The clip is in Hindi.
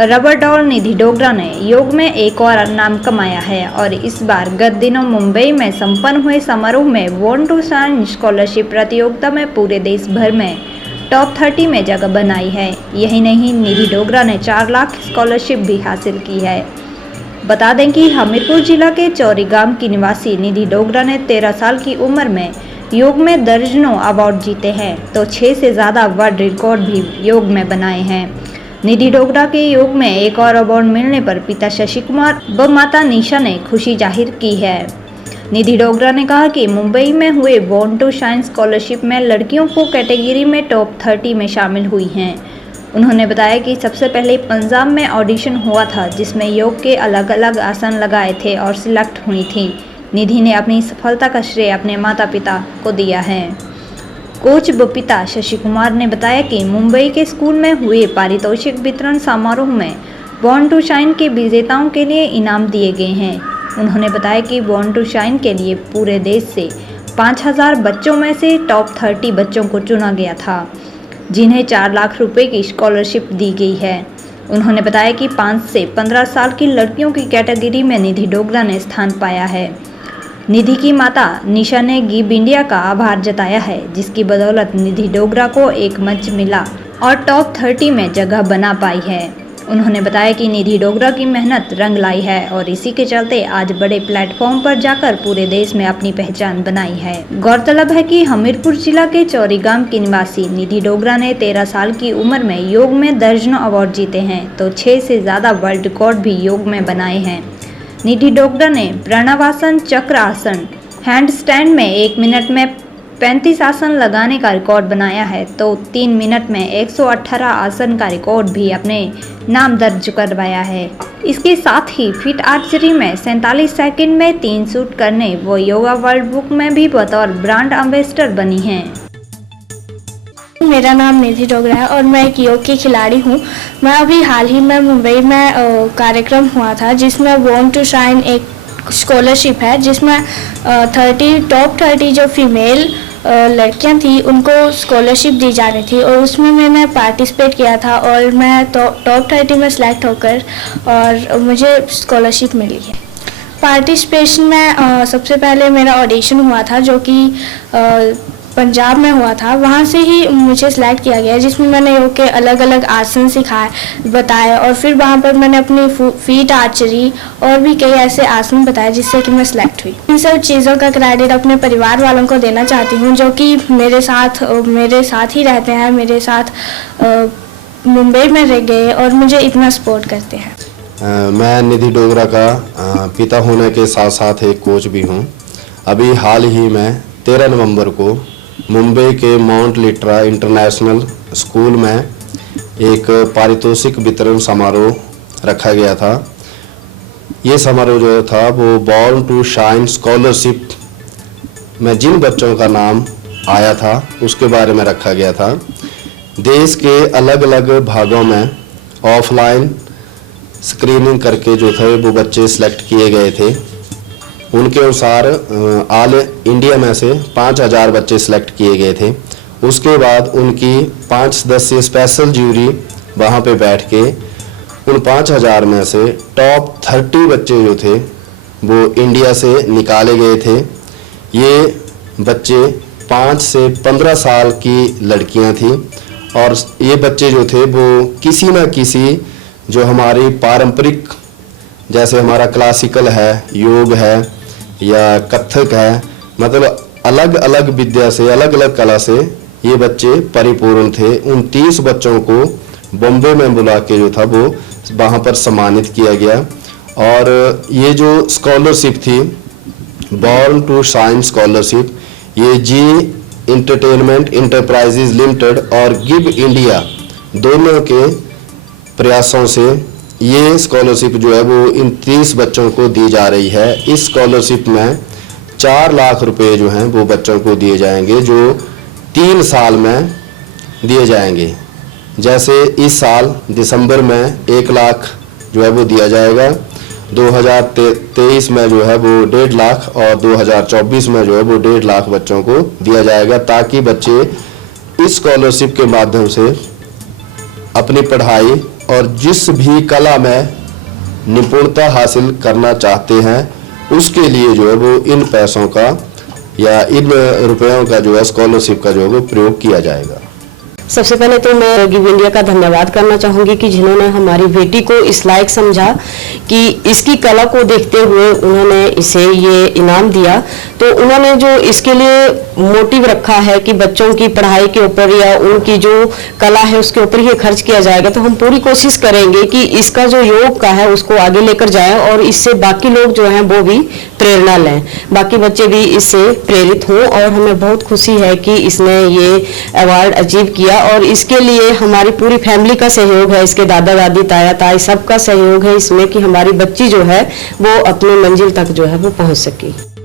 रबर डॉल निधि डोगरा ने योग में एक और नाम कमाया है और इस बार गत दिनों मुंबई में संपन्न हुए समारोह में बॉर्न टू शाइन स्कॉलरशिप प्रतियोगिता में पूरे देश भर में टॉप 30 में जगह बनाई है। यही नहीं, निधि डोगरा ने 4 लाख स्कॉलरशिप भी हासिल की है। बता दें कि हमीरपुर जिला के चौरीगाम की निवासी निधि डोगरा ने 13 साल की उम्र में योग में दर्जनों अवार्ड जीते हैं, तो 6 से ज़्यादा वर्ल्ड रिकॉर्ड भी योग में बनाए हैं। निधि डोगरा के योग में एक और अवार्ड मिलने पर पिता शशि कुमार व माता निशा ने खुशी जाहिर की है। निधि डोगरा ने कहा कि मुंबई में हुए बॉर्न टू शाइन स्कॉलरशिप में लड़कियों को कैटेगरी में टॉप 30 में शामिल हुई हैं। उन्होंने बताया कि सबसे पहले पंजाब में ऑडिशन हुआ था, जिसमें योग के अलग अलग आसन लगाए थे और सिलेक्ट हुई थी। निधि ने अपनी सफलता का श्रेय अपने माता पिता को दिया है। कोच व पिता शशि कुमार ने बताया कि मुंबई के स्कूल में हुए पारितोषिक वितरण समारोह में बॉर्न टू शाइन के विजेताओं के लिए इनाम दिए गए हैं। उन्होंने बताया कि बॉर्न टू शाइन के लिए पूरे देश से 5000 बच्चों में से टॉप 30 बच्चों को चुना गया था, जिन्हें 4 लाख रुपए की स्कॉलरशिप दी गई है। उन्होंने बताया कि 5 से 15 साल की लड़कियों की कैटेगरी में निधि डोगरा ने स्थान पाया है। निधि की माता निशा ने गिव इंडिया का आभार जताया है, जिसकी बदौलत निधि डोगरा को एक मंच मिला और टॉप 30 में जगह बना पाई है। उन्होंने बताया कि निधि डोगरा की मेहनत रंग लाई है और इसी के चलते आज बड़े प्लेटफॉर्म पर जाकर पूरे देश में अपनी पहचान बनाई है। गौरतलब है कि हमीरपुर जिला के चौरीगाम की निवासी निधि डोगरा ने 13 साल की उम्र में योग में दर्जनों अवार्ड जीते हैं, तो 6 से ज़्यादा वर्ल्ड रिकॉर्ड भी योग में बनाए हैं। निधि डोगरा ने प्रणवासन, चक्र आसन, हैंड स्टैंड में 1 मिनट में 35 आसन लगाने का रिकॉर्ड बनाया है, तो 3 मिनट में 118 आसन का रिकॉर्ड भी अपने नाम दर्ज करवाया है। इसके साथ ही फिट आर्चरी में 47 सेकंड में 3 शूट करने वो योगा वर्ल्ड बुक में भी बतौर ब्रांड एम्बेसडर बनी हैं। मेरा नाम निधि डोगरा है और मैं एक योग की खिलाड़ी हूँ। मैं अभी हाल ही में मुंबई में कार्यक्रम हुआ था, जिसमें बॉर्न टू शाइन एक स्कॉलरशिप है, जिसमें टॉप 30 जो फीमेल लड़कियां थी उनको स्कॉलरशिप दी जा रही थी, और उसमें मैंने पार्टिसिपेट किया था और मैं टॉप 30 में सेलेक्ट होकर और मुझे स्कॉलरशिप मिली है। पार्टिसिपेशन में सबसे पहले मेरा ऑडिशन हुआ था, जो कि पंजाब में हुआ था। वहाँ से ही मुझे सिलेक्ट किया गया, जिसमें मैंने योग के अलग अलग आसन बताए, और फिर वहाँ पर मैंने अपनी फीट आर्चरी और भी कई ऐसे आसन बताए, जिससे कि मैं सिलेक्ट हुई। इन सब चीज़ों का क्रेडिट अपने परिवार वालों को देना चाहती हूँ, जो कि मेरे साथ ही रहते हैं, मेरे साथ मुंबई में रह गए और मुझे इतना सपोर्ट करते हैं। मैं निधि डोगरा का पिता होने के साथ साथ एक कोच भी हूँ। अभी हाल ही में 13 नवंबर को मुंबई के माउंट लिट्रा इंटरनेशनल स्कूल में एक पारितोषिक वितरण समारोह रखा गया था। ये समारोह जो था वो बॉर्न टू शाइन स्कॉलरशिप में जिन बच्चों का नाम आया था उसके बारे में रखा गया था। देश के अलग अलग भागों में ऑफलाइन स्क्रीनिंग करके जो थे वो बच्चे सिलेक्ट किए गए थे। उनके अनुसार ऑल इंडिया में से 5000 बच्चे सिलेक्ट किए गए थे। उसके बाद उनकी 5 सदस्यीय स्पेशल ज्यूरी वहाँ पे बैठ के उन 5000 में से टॉप 30 बच्चे जो थे वो इंडिया से निकाले गए थे। ये बच्चे 5 से 15 साल की लड़कियाँ थीं, और ये बच्चे जो थे वो किसी न किसी जो हमारी पारंपरिक, जैसे हमारा क्लासिकल है, योग है या कथक है, मतलब अलग अलग विद्या से, अलग अलग कला से ये बच्चे परिपूर्ण थे। उन 30 बच्चों को बॉम्बे में बुला के जो था वो वहाँ पर सम्मानित किया गया। और ये जो स्कॉलरशिप थी बॉर्न टू शाइन स्कॉलरशिप, ये जी एंटरटेनमेंट इंटरप्राइजेज लिमिटेड और गिव इंडिया दोनों के प्रयासों से ये स्कॉलरशिप जो है वो इन 30 बच्चों को दी जा रही है। इस स्कॉलरशिप में 4 लाख रुपए जो हैं वो बच्चों को दिए जाएंगे, जो 3 साल में दिए जाएंगे। जैसे इस साल दिसंबर में 1 लाख जो है वो दिया जाएगा, 2023 में जो है वो 1.5 लाख और 2024 में जो है वो 1.5 लाख बच्चों को दिया जाएगा, ताकि बच्चे इस स्कॉलरशिप के माध्यम से अपनी पढ़ाई और जिस भी कला में निपुणता हासिल करना चाहते हैं उसके लिए जो है वो इन पैसों का या इन रुपयों का जो है स्कॉलरशिप का जो है वो प्रयोग किया जाएगा। सबसे पहले तो मैं गिव इंडिया का धन्यवाद करना चाहूंगी कि जिन्होंने हमारी बेटी को इस लायक समझा कि इसकी कला को देखते हुए उन्होंने इसे ये इनाम दिया। तो उन्होंने जो इसके लिए मोटिव रखा है कि बच्चों की पढ़ाई के ऊपर या उनकी जो कला है उसके ऊपर ही खर्च किया जाएगा, तो हम पूरी कोशिश करेंगे कि इसका जो योग का है उसको आगे लेकर जाएं और इससे बाकी लोग जो हैं वो भी प्रेरणा लें, बाकी बच्चे भी इससे प्रेरित हों। और हमें बहुत खुशी है कि इसने ये अवार्ड अचीव किया और इसके लिए हमारी पूरी फैमिली का सहयोग है, इसके दादा दादी ताया ताई सबका सहयोग है इसमें कि हमारी बच्ची जो है वो अपनी मंजिल तक जो है वो पहुंच सके।